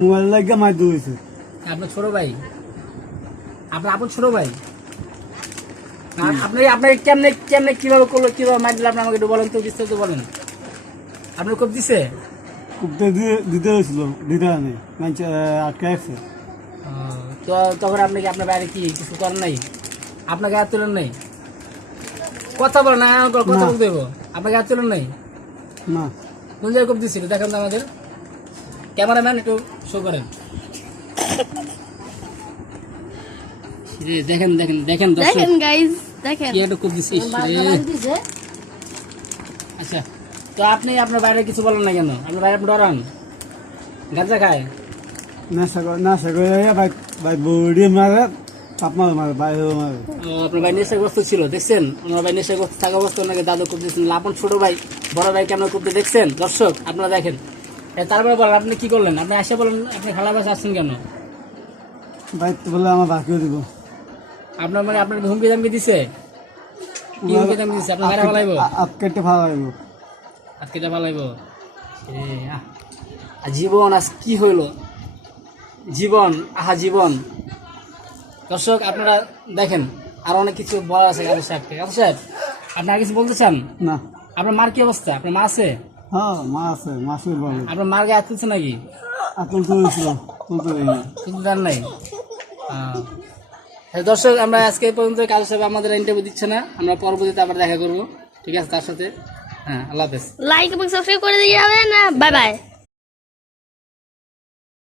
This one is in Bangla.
মোবাইল লাগে মার দিয়েছে। আপনার ছোট ভাই, আপনার আপন ছোট ভাই। আপনি আপনার কেমনে কেমনে কিভাবে করলো, কিভাবে মার দিল, আপনি আমাকে একটু বলেন তো, বিস্তারিত বলেন। আপনার খুব দিছে? কুপটা দিতে হয়েছিল, দিতে হয়নি, মানুষ আটকে আছে। তো তখন আপনি কি আপনার বাইরে কি কিছু করেন নাই? আপনাকে হাত তুলেন নাই? কথা বলেন না, কথা বলতে দেবো। আপনাকে হাত তুলেন নাই? না, কোন জায়গায় খুব দিচ্ছিল দেখেন তো আমাদের ক্যামেরাম্যান, একটু শো করেন। দেখেন দেখেন দেখেন দেখেন গাইস, দেখেন কি একটা খুব দিচ্ছিস। আচ্ছা, তো আপনি আপনার বাইরে কিছু বলেন না কেন? আপনার বাইরে আপনি ডরান, গাঁজা খায়, নেশা করে ভাই ভাই বডি মারে, চাপ মারে বাইরে মারে। আপনার ভাই নেশাগ্রস্ত ছিল, দেখছেন? ওনার ভাই নেশাগ্রস্ত থাকা অবস্থা ওনাকে দাদু খুব দিচ্ছেন। আপন ছোট ভাই বড় ভাই কেমন করতে দেখছেন? দর্শক আপনারা দেখেন। তারপরে বলেন আপনি কি করলেন? আপনি আসে বলেন আপনি খালা বাসা আসছেন কেন? ভাই তো বলে আমার বাকিও দিব। আপনার মানে আপনার হুমকি দামকি দিছে? কি হুমকি দামকি দিছে? আপনার ভাড়া ফালাইব, আটকেটে ভালো লাগবে, আজকেটা ফালাইব। জীবন আজ কি হইল, জীবন, আহা জীবন। দর্শক আপনারা দেখেন, আরো অনেক কিছু বলার আছে গাজী সাহেবকে। গাজী সাহেব, আপনি আর কিছু বলতে চান? না। আপনার মার কি অবস্থা? আপনার মা আছে? হ্যাঁ, মা আছে, মাসের বলে আপনার মার গায়ে হাত তুলছে নাকি? আতুল তুলেছিল, তুলতে দেয়নি। কিন্তু জান নাই। দর্শক আমরা আজকে এই পর্যন্ত। কাজ সাহেব আমাদের ইন্টারভিউ দিচ্ছে না, আমরা পরবর্তীতে আবার দেখা করবো, ঠিক আছে তার সাথে। হ্যাঁ, আল্লাহ হাফেজ। লাইক এবং সাবস্ক্রাইব করে দিয়ে যাবেন। Bye bye.